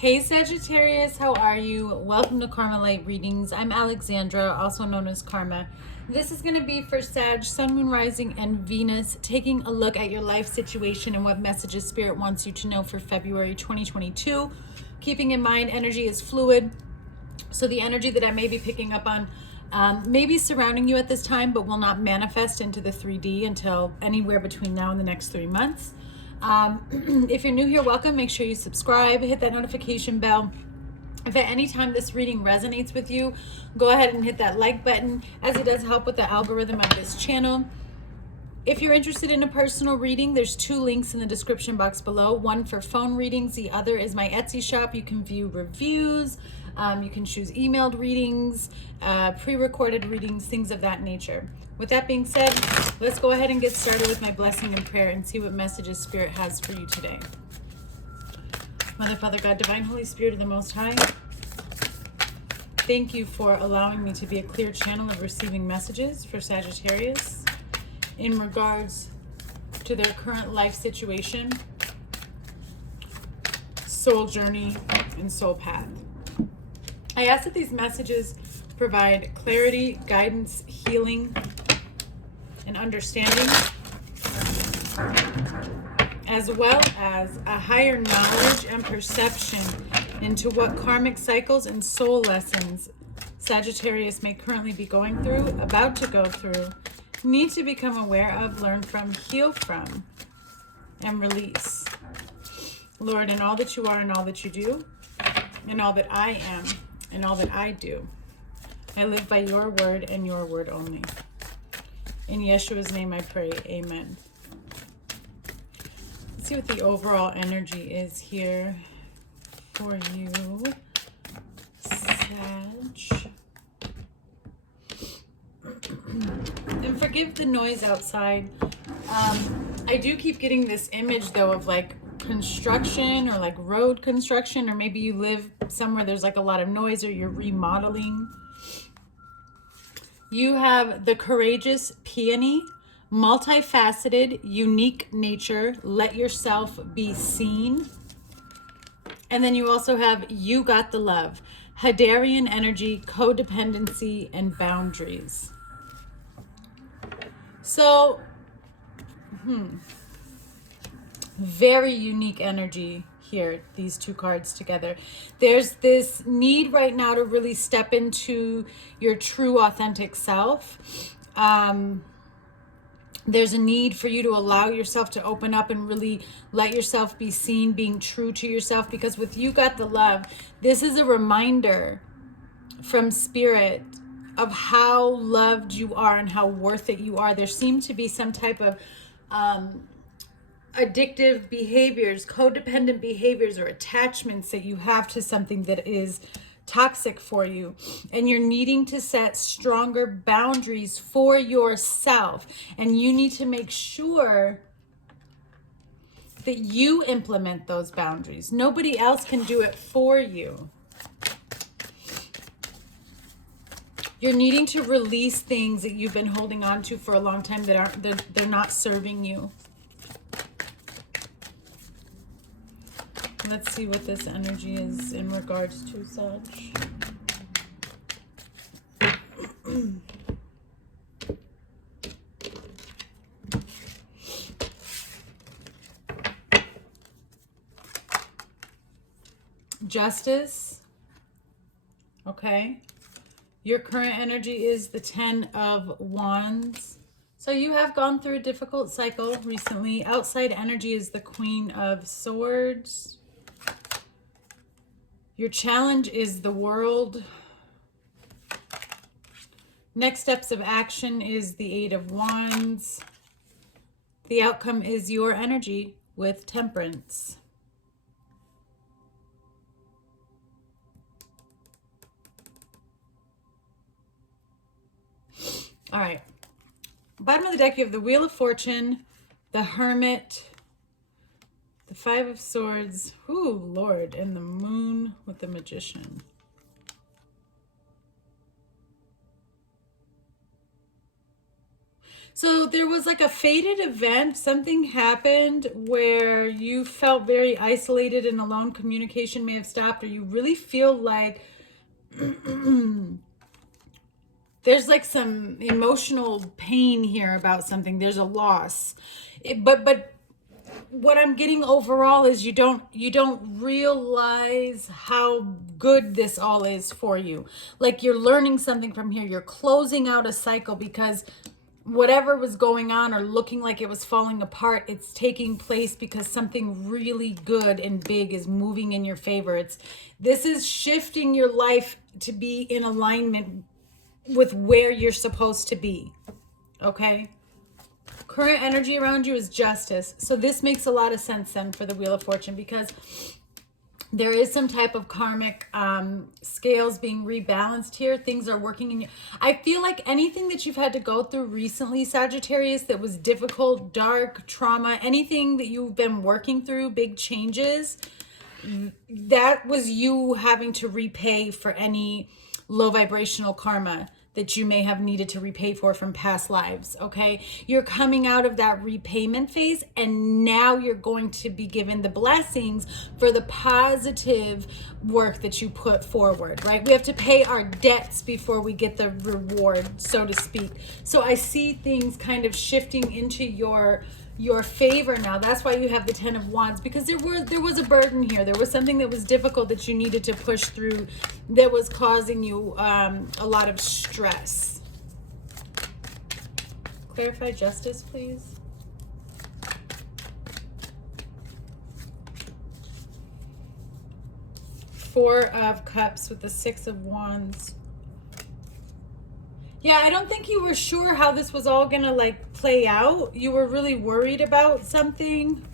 Hey Sagittarius, how are you? Welcome to Karma Light Readings. I'm Alexandra, also known as Karma. This is going to be for Sag, Sun, Moon, Rising, and Venus, taking a look at your life situation and what messages Spirit wants you to know for February 2022. Keeping in mind, energy is fluid, so the energy that I may be picking up on may be surrounding you at this time, but will not manifest into the 3D until anywhere between now and the next 3 months. If you're new here, welcome. Make sure you subscribe, hit that notification bell. If at any time this reading resonates with you, go ahead and hit that like button, as it does help with the algorithm of this channel. If you're interested in a personal reading, there's 2 links in the description box below. One for phone readings, the other is my Etsy shop. You can view reviews, you can choose emailed readings, pre-recorded readings, things of that nature. With that being said, let's go ahead and get started with my blessing and prayer and see what messages Spirit has for you today. Mother, Father, God, Divine, Holy Spirit of the Most High, thank you for allowing me to be a clear channel of receiving messages for Sagittarius in regards to their current life situation, soul journey, and soul path. I ask that these messages provide clarity, guidance, healing, and understanding, as well as a higher knowledge and perception into what karmic cycles and soul lessons Sagittarius may currently be going through, about to go through, need to become aware of, learn from, heal from, and release. Lord, in all that you are and all that you do, and all that I am and all that I do, I live by your word and your word only. In Yeshua's name I pray, amen. Let's see what the overall energy is here for you, Sag. And forgive the noise outside. I do keep getting this image though of like construction or like road construction, or maybe you live somewhere there's like a lot of noise or you're remodeling. You have the courageous peony, multifaceted, unique nature, let yourself be seen. And then you also have you got the love, Hadarian energy, codependency, and boundaries. So, very unique energy here, these 2 cards together. There's this need right now to really step into your true authentic self. There's a need for you to allow yourself to open up and really let yourself be seen, being true to yourself, because with you got the love, this is a reminder from Spirit of how loved you are and how worth it you are. There seemed to be some type of addictive behaviors, codependent behaviors, or attachments that you have to something that is toxic for you, and you're needing to set stronger boundaries for yourself, and you need to make sure that you implement those boundaries. Nobody else can do it for you. You're needing to release things that you've been holding on to for a long time that they're not serving you. Let's see what this energy is in regards to Sag. Justice. Okay. Your current energy is the 10 of Wands. So you have gone through a difficult cycle recently. Outside energy is the Queen of Swords. Your challenge is the World. Next steps of action is the 8 of Wands. The outcome is your energy with Temperance. All right. Bottom of the deck, you have the Wheel of Fortune, the Hermit, the 5 of Swords, ooh, Lord, and the Moon with the Magician. So there was like a fated event. Something happened where you felt very isolated and alone. Communication may have stopped, or you really feel like there's like some emotional pain here about something. There's a loss. But what I'm getting overall is you don't realize how good this all is for you. Like you're learning something from here. You're closing out a cycle because whatever was going on or looking like it was falling apart, it's taking place because something really good and big is moving in your favor. This is shifting your life to be in alignment with where you're supposed to be. Okay? Current energy around you is justice. So this makes a lot of sense then for the Wheel of Fortune, because there is some type of karmic scales being rebalanced here. Things are working in you. I feel like anything that you've had to go through recently, Sagittarius, that was difficult, dark, trauma, anything that you've been working through, big changes, that was you having to repay for any low vibrational karma that you may have needed to repay for from past lives. Okay, you're coming out of that repayment phase, and now you're going to be given the blessings for the positive work that you put forward. Right, we have to pay our debts before we get the reward, so to speak. So I see things kind of shifting into your favor now. That's why you have the Ten of Wands, because there was a burden here. There was something that was difficult that you needed to push through that was causing you a lot of stress. Clarify justice, please. Four of Cups with the Six of Wands. Yeah, I don't think you were sure how this was all gonna like play out. You were really worried about something.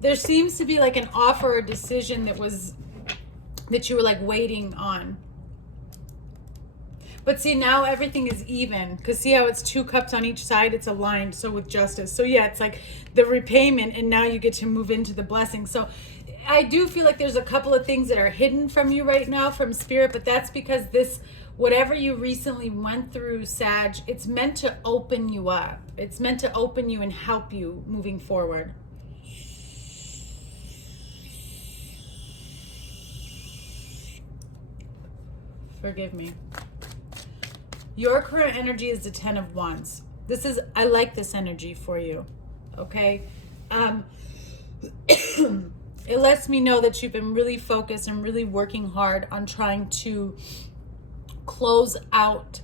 There seems to be like an offer or decision that you were like waiting on. But see, now everything is even, because see how it's 2 cups on each side, it's aligned. So with justice, so yeah, it's like the repayment, and now you get to move into the blessing. So I do feel like there's a couple of things that are hidden from you right now from spirit, but that's because this, whatever you recently went through, Sag, it's meant to open you up. It's meant to open you and help you moving forward. Forgive me. Your current energy is the Ten of Wands. I like this energy for you. Okay? It lets me know that you've been really focused and really working hard on trying to close out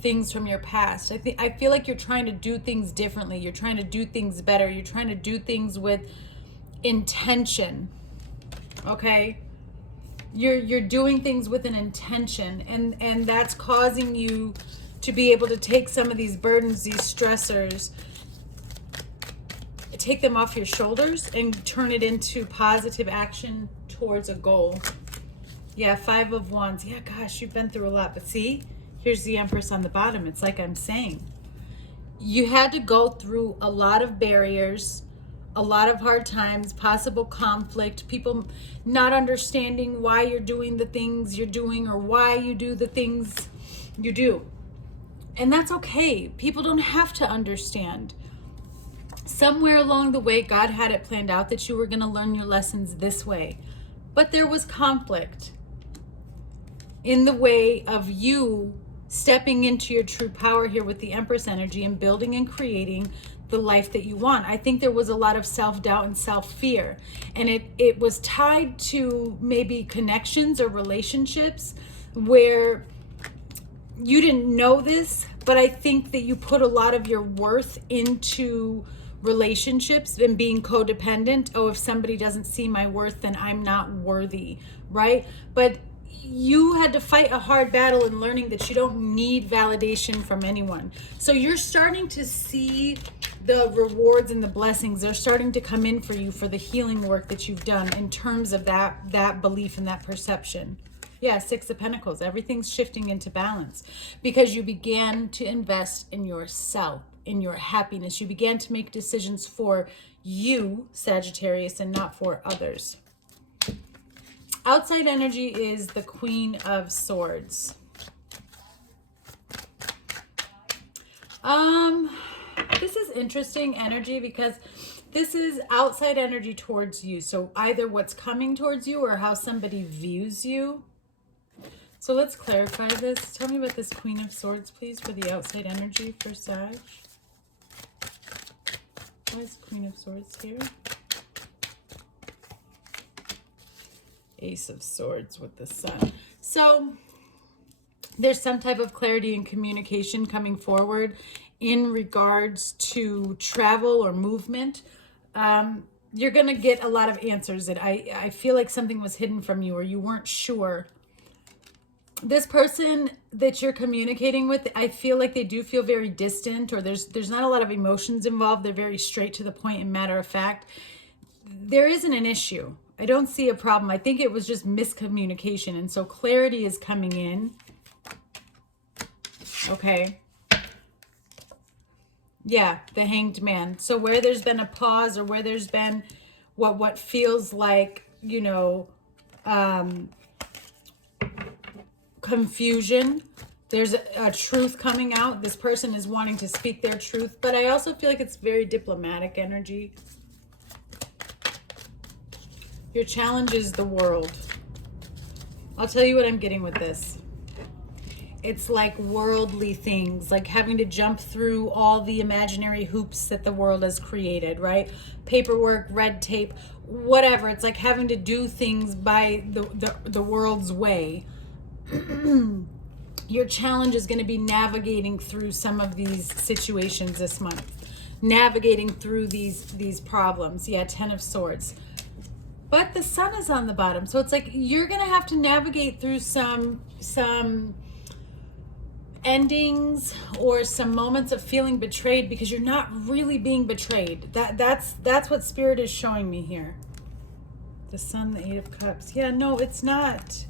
things from your past. I feel like you're trying to do things differently. You're trying to do things better. You're trying to do things with intention. Okay? You're doing things with an intention, and that's causing you to be able to take some of these burdens, these stressors, take them off your shoulders and turn it into positive action towards a goal. Yeah, 5 of Wands. Yeah, gosh, you've been through a lot. But see, here's the Empress on the bottom. It's like I'm saying, you had to go through a lot of barriers, a lot of hard times, possible conflict, people not understanding why you're doing the things you're doing or why you do the things you do. And that's okay. People don't have to understand. Somewhere along the way, God had it planned out that you were going to learn your lessons this way. But there was conflict in the way of you stepping into your true power here with the Empress energy and building and creating the life that you want. I think there was a lot of self-doubt and self-fear, and it was tied to maybe connections or relationships where you didn't know this, but I think that you put a lot of your worth into relationships and being codependent. Oh, if somebody doesn't see my worth, then I'm not worthy, right? But you had to fight a hard battle in learning that you don't need validation from anyone. So you're starting to see the rewards and the blessings. They're starting to come in for you for the healing work that you've done in terms of that belief and that perception. Yeah, 6 of Pentacles. Everything's shifting into balance because you began to invest in yourself, in your happiness. You began to make decisions for you, Sagittarius, and not for others. Outside energy is the Queen of Swords. This is interesting energy because this is outside energy towards you. So either what's coming towards you or how somebody views you. So let's clarify this. Tell me about this Queen of Swords, please, for the outside energy for Sag. Why is Queen of Swords here? Ace of Swords with the Sun. So there's some type of clarity and communication coming forward in regards to travel or movement. You're going to get a lot of answers that I feel like something was hidden from you or you weren't sure. This person that you're communicating with, I feel like they do feel very distant, or there's not a lot of emotions involved. They're very straight to the point and matter of fact. There isn't an issue. I don't see a problem. I think it was just miscommunication. And so clarity is coming in. Okay. Yeah, the Hanged Man. So where there's been a pause or where there's been what feels like, you know, confusion, there's a truth coming out. This person is wanting to speak their truth, but I also feel like it's very diplomatic energy. Your challenge is the world. I'll tell you what I'm getting with this. It's like worldly things, like having to jump through all the imaginary hoops that the world has created, right? Paperwork, red tape, whatever. It's like having to do things by the world's way. Your challenge is going to be navigating through some of these situations this month. Navigating through these problems. Yeah, Ten of Swords. But the Sun is on the bottom. So it's like you're going to have to navigate through some endings or some moments of feeling betrayed because you're not really being betrayed. That's what Spirit is showing me here. The Sun, the Eight of Cups. Yeah, no, it's not.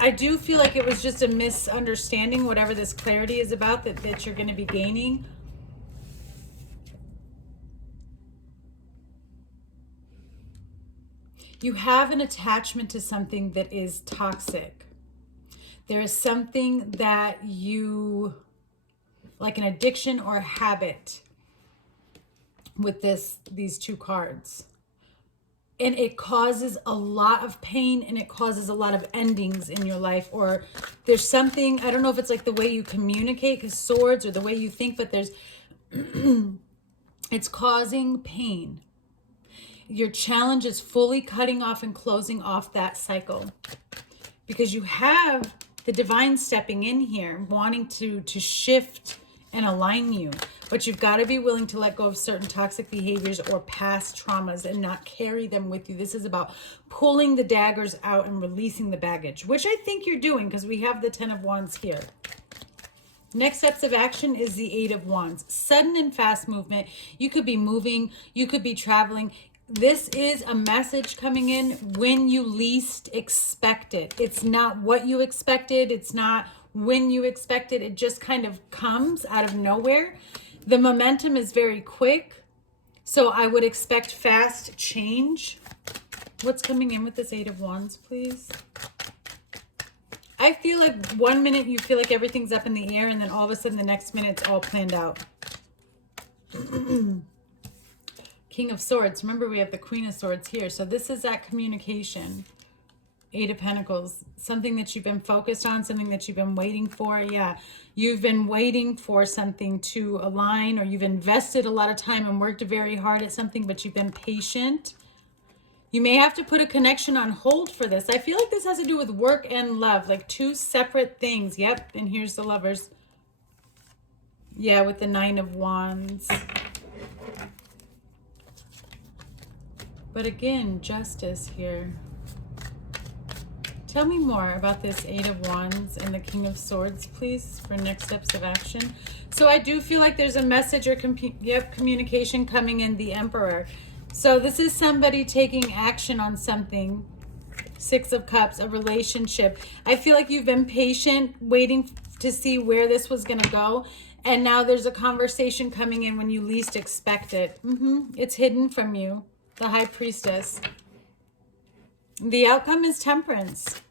I do feel like it was just a misunderstanding, whatever this clarity is about that you're going to be gaining. You have an attachment to something that is toxic. There is something that you, like an addiction or a habit with these two cards. And it causes a lot of pain and it causes a lot of endings in your life. Or there's something, I don't know if it's like the way you communicate, because swords, or the way you think, but there's, it's causing pain. Your challenge is fully cutting off and closing off that cycle. Because you have the divine stepping in here, wanting to shift and align you. But you've got to be willing to let go of certain toxic behaviors or past traumas and not carry them with you. This is about pulling the daggers out and releasing the baggage, which I think you're doing because we have the Ten of Wands here. Next steps of action is the Eight of Wands. Sudden and fast movement. You could be moving. You could be traveling. This is a message coming in when you least expect it. It's not what you expected. It's not when you expected. It just kind of comes out of nowhere. The momentum is very quick. So I would expect fast change. What's coming in with this Eight of Wands, please? I feel like 1 minute you feel like everything's up in the air, and then all of a sudden the next minute it's all planned out. King of Swords. Remember, we have the Queen of Swords here. So this is that communication. Eight of Pentacles. Something that you've been focused on, something that you've been waiting for. Yeah, you've been waiting for something to align, or you've invested a lot of time and worked very hard at something, but you've been patient. You may have to put a connection on hold for this. I feel like this has to do with work and love, like two separate things. Yep, and here's the Lovers. Yeah, with the Nine of Wands. But again, justice here. Tell me more about this Eight of Wands and the King of Swords, please, for next steps of action. So I do feel like there's a message or communication coming in, the Emperor. So this is somebody taking action on something. Six of Cups, a relationship. I feel like you've been patient, waiting to see where this was going to go. And now there's a conversation coming in when you least expect it. It's hidden from you. The High Priestess. The outcome is Temperance.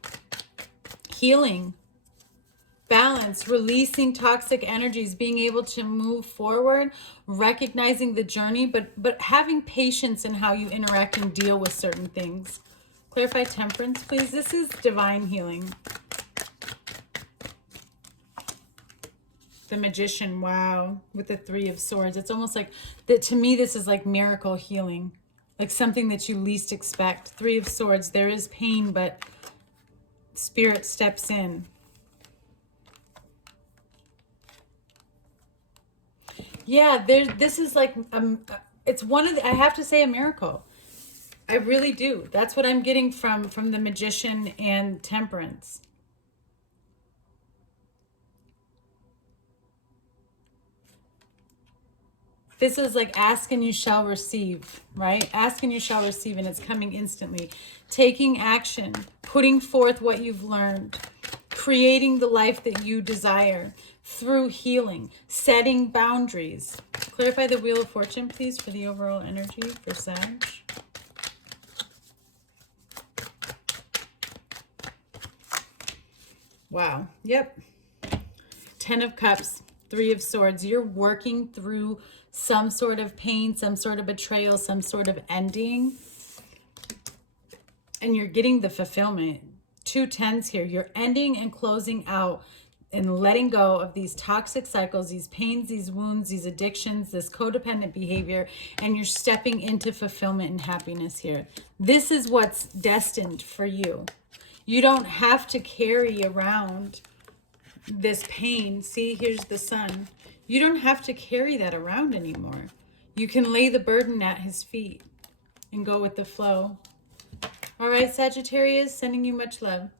Healing. Balance, releasing toxic energies, being able to move forward, recognizing the journey, but having patience in how you interact and deal with certain things. Clarify temperance, please. This is divine healing. The Magician, wow, with the Three of Swords. It's almost like, that to me, this is like miracle healing, like something that you least expect. Three of Swords, there is pain, but Spirit steps in. Yeah, this is like, it's one of the, I have to say, a miracle. I really do. That's what I'm getting from the Magician and Temperance. This is like ask and you shall receive, right? Ask and you shall receive, and it's coming instantly. Taking action, putting forth what you've learned, creating the life that you desire through healing, setting boundaries. Clarify the Wheel of Fortune, please, for the overall energy for Sag. Wow. Yep. 10 of Cups, Three of Swords. You're working through some sort of pain, some sort of betrayal, some sort of ending. And you're getting the fulfillment. 2 10s here. You're ending and closing out and letting go of these toxic cycles, these pains, these wounds, these addictions, this codependent behavior, and you're stepping into fulfillment and happiness here. This is what's destined for you. You don't have to carry around this pain. See, here's the Sun. You don't have to carry that around anymore. You can lay the burden at his feet and go with the flow. All right, Sagittarius, sending you much love.